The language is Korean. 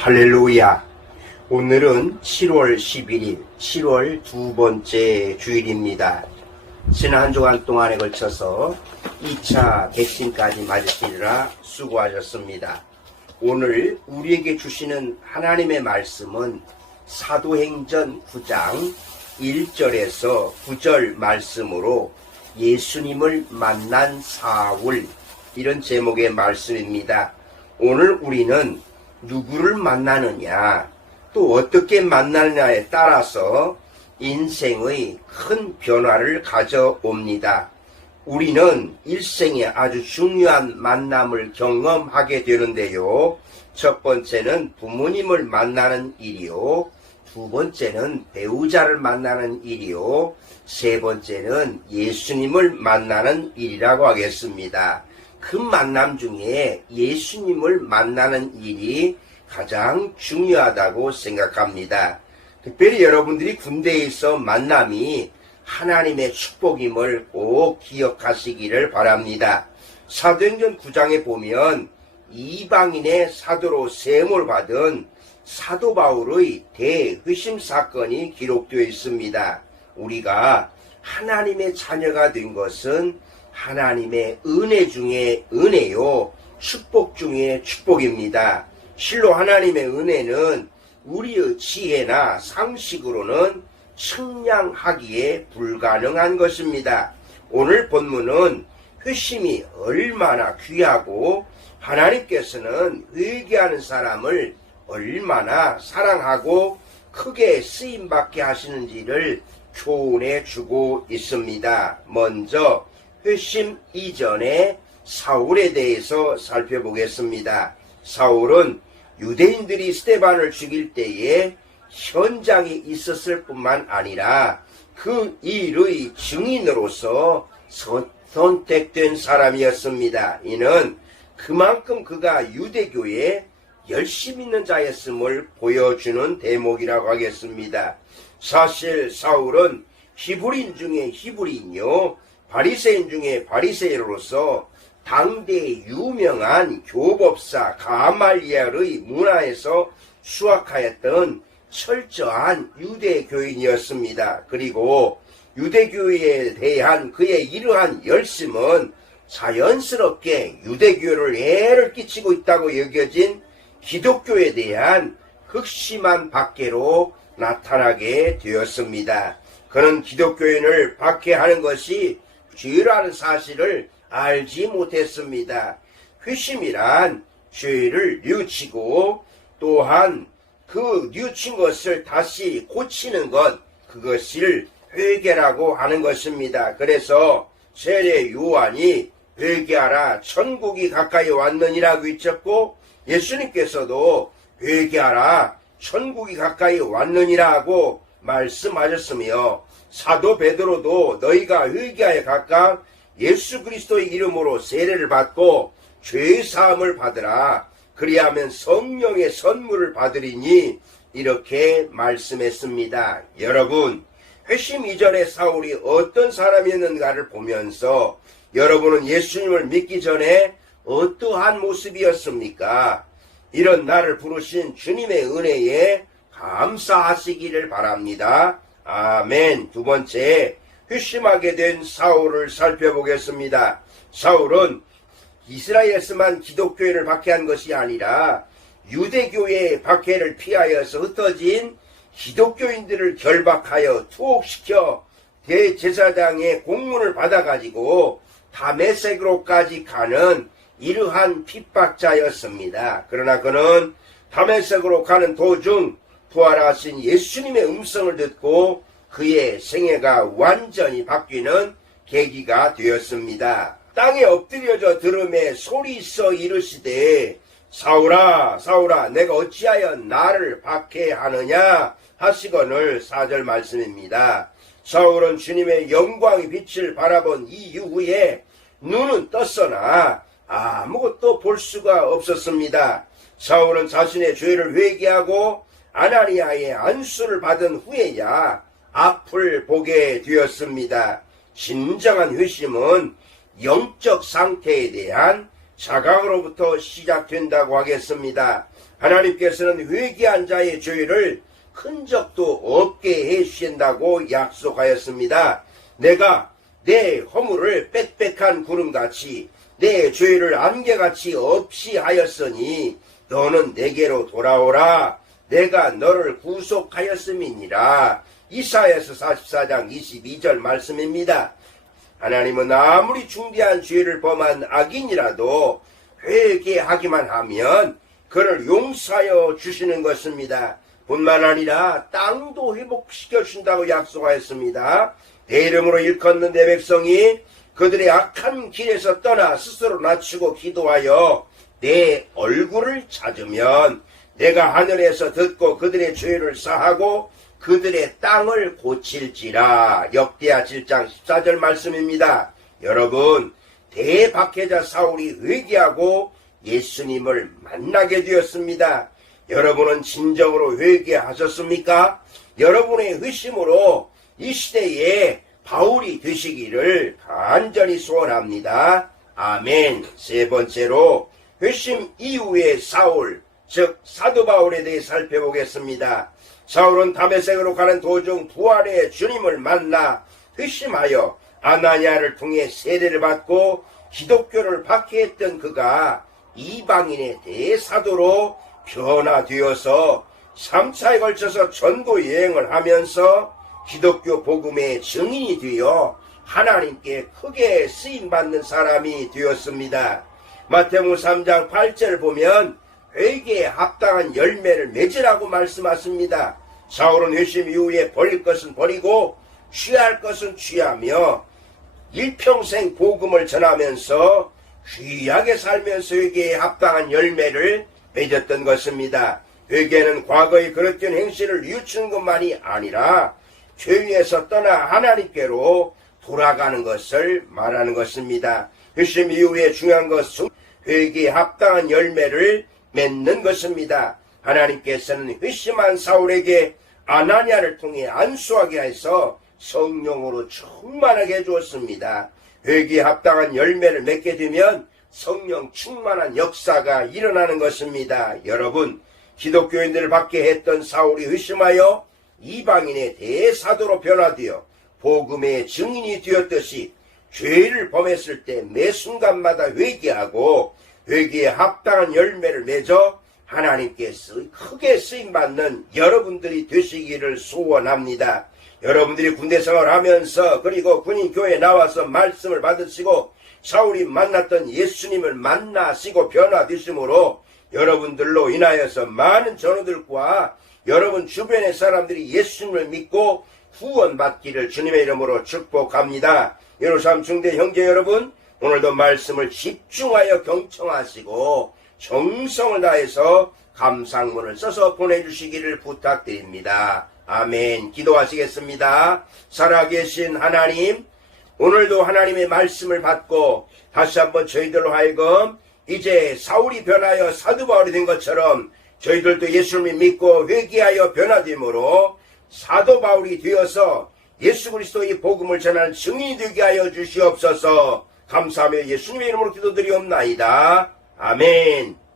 할렐루야. 오늘은 7월 11일, 7월 두 번째 주일입니다. 지난 한 주간 동안에 걸쳐서 2차 백신까지 맞으시느라 수고하셨습니다. 오늘 우리에게 주시는 하나님의 말씀은 사도행전 9장 1절에서 9절 말씀으로 예수님을 만난 사울, 이런 제목의 말씀입니다. 오늘 우리는 누구를 만나느냐, 또 어떻게 만나느냐에 따라서 인생의 큰 변화를 가져옵니다. 우리는 일생에 아주 중요한 만남을 경험하게 되는데요. 첫 번째는 부모님을 만나는 일이요, 두 번째는 배우자를 만나는 일이요, 세 번째는 예수님을 만나는 일이라고 하겠습니다. 그 만남 중에 예수님을 만나는 일이 가장 중요하다고 생각합니다. 특별히 여러분들이 군대에서 만남이 하나님의 축복임을 꼭 기억하시기를 바랍니다. 사도행전 9장에 보면 이방인의 사도로 세움을 받은 사도 바울의 대회심 사건이 기록되어 있습니다. 우리가 하나님의 자녀가 된 것은 하나님의 은혜 중에 은혜요, 축복 중에 축복입니다. 실로 하나님의 은혜는 우리의 지혜나 상식으로는 측량하기에 불가능한 것입니다. 오늘 본문은 회심이 얼마나 귀하고 하나님께서는 회개하는 사람을 얼마나 사랑하고 크게 쓰임받게 하시는지를 교훈해 주고 있습니다. 먼저 회심 이전에 사울에 대해서 살펴보겠습니다. 사울은 유대인들이 스데반을 죽일 때에 현장에 있었을 뿐만 아니라 그 일의 증인으로서 선택된 사람이었습니다. 이는 그만큼 그가 유대교에 열심 있는 자였음을 보여주는 대목이라고 하겠습니다. 사실 사울은 히브리인 중에 히브리인요, 바리새인 중에 바리새인으로서 당대의 유명한 교법사 가말리엘의 문화에서 수학하였던 철저한 유대교인이었습니다. 그리고 유대교에 대한 그의 이러한 열심은 자연스럽게 유대교를 해를 끼치고 있다고 여겨진 기독교에 대한 극심한 박해로 나타나게 되었습니다. 그는 기독교인을 박해하는 것이 죄라는 사실을 알지 못했습니다. 회심이란 죄를 뉘우치고 또한 그 뉘우친 것을 다시 고치는 것, 그것을 회개라고 하는 것입니다. 그래서 세례 요한이 회개하라, 천국이 가까이 왔느니라고 외쳤고, 예수님께서도 회개하라, 천국이 가까이 왔느니라고 말씀하셨으며, 사도 베드로도 너희가 회개하여 각각 예수 그리스도의 이름으로 세례를 받고 죄의 사함을 받으라, 그리하면 성령의 선물을 받으리니, 이렇게 말씀했습니다. 여러분, 회심 이전에 사울이 어떤 사람이었는가를 보면서 여러분은 예수님을 믿기 전에 어떠한 모습이었습니까? 이런 나를 부르신 주님의 은혜에 감사하시기를 바랍니다. 아멘. 두 번째, 회심하게 된 사울을 살펴보겠습니다. 사울은 이스라엘에서만 기독교인을 박해한 것이 아니라 유대교의 박해를 피하여서 흩어진 기독교인들을 결박하여 투옥시켜 대제사장의 공문을 받아가지고 다메섹으로까지 가는 이러한 핍박자였습니다. 그러나 그는 다메섹으로 가는 도중 부활하신 예수님의 음성을 듣고 그의 생애가 완전히 바뀌는 계기가 되었습니다. 땅에 엎드려져 들음에 소리써 이르시되 사울아 사울아 내가 어찌하여 나를 박해하느냐 하시거늘. 4절 말씀입니다. 사울은 주님의 영광의 빛을 바라본 이후에 눈은 떴으나 아무것도 볼 수가 없었습니다. 사울은 자신의 죄를 회개하고 아나니아의 안수를 받은 후에야 앞을 보게 되었습니다. 진정한 회심은 영적 상태에 대한 자각으로부터 시작된다고 하겠습니다. 하나님께서는 회개한 자의 죄를 흔적도 없게 해주신다고 약속하였습니다. 내가 내 허물을 빽빽한 구름같이 내 죄를 안개같이 없이 하였으니 너는 내게로 돌아오라. 내가 너를 구속하였음이니라. 이사야서 44장 22절 말씀입니다. 하나님은 아무리 중대한 죄를 범한 악인이라도 회개하기만 하면 그를 용서하여 주시는 것입니다. 뿐만 아니라 땅도 회복시켜 준다고 약속하였습니다. 내 이름으로 일컫는 내 백성이 그들의 악한 길에서 떠나 스스로 낮추고 기도하여 내 얼굴을 찾으면 내가 하늘에서 듣고 그들의 죄를 사하고 그들의 땅을 고칠지라. 역대하 7장 14절 말씀입니다. 여러분, 대박해자 사울이 회개하고 예수님을 만나게 되었습니다. 여러분은 진정으로 회개하셨습니까? 여러분의 회심으로 이 시대에 바울이 되시기를 간절히 소원합니다. 아멘. 세 번째로 회심 이후의 사울, 즉 사도 바울에 대해 살펴보겠습니다. 사울은 다메섹으로 가는 도중 부활의 주님을 만나 회심하여 아나니아를 통해 세례를 받고 기독교를 박해했던 그가 이방인의 대사도로 변화되어서 3차에 걸쳐서 전도 여행을 하면서 기독교 복음의 증인이 되어 하나님께 크게 쓰임받는 사람이 되었습니다. 마태복음 3장 8절을 보면 회개에 합당한 열매를 맺으라고 말씀하십니다. 사울은 회심 이후에 버릴 것은 버리고 취할 것은 취하며 일평생 복음을 전하면서 귀하게 살면서 회개에 합당한 열매를 맺었던 것입니다. 회개는 과거의 그릇된 행실을 뉘우치는 것만이 아니라 죄에서 떠나 하나님께로 돌아가는 것을 말하는 것입니다. 회심 이후에 중요한 것은 회개에 합당한 열매를 맺는 것입니다. 하나님께서는 회심한 사울에게 아나니아를 통해 안수하게 해서 성령으로 충만하게 해주었습니다. 회개에 합당한 열매를 맺게 되면 성령 충만한 역사가 일어나는 것입니다. 여러분, 기독교인들을 받게 했던 사울이 회심하여 이방인의 대사도로 변화되어 복음의 증인이 되었듯이 죄를 범했을 때 매 순간마다 회개하고 회개에 합당한 열매를 맺어 하나님께 크게 쓰임받는 여러분들이 되시기를 소원합니다. 여러분들이 군대 생활하면서 그리고 군인교회에 나와서 말씀을 받으시고 사울이 만났던 예수님을 만나시고 변화되심으로 여러분들로 인하여서 많은 전우들과 여러분 주변의 사람들이 예수님을 믿고 구원받기를 주님의 이름으로 축복합니다. 예루살렘 중대 형제 여러분, 오늘도 말씀을 집중하여 경청하시고 정성을 다해서 감상문을 써서 보내주시기를 부탁드립니다. 아멘. 기도하시겠습니다. 살아계신 하나님, 오늘도 하나님의 말씀을 받고 다시 한번 저희들로 하여금 이제 사울이 변하여 사도 바울이 된 것처럼 저희들도 예수님을 믿고 회개하여 변화됨으로 사도 바울이 되어서 예수 그리스도의 복음을 전하는 증인이 되게 하여 주시옵소서. 감사하며 예수님의 이름으로 기도드리옵나이다. 아멘.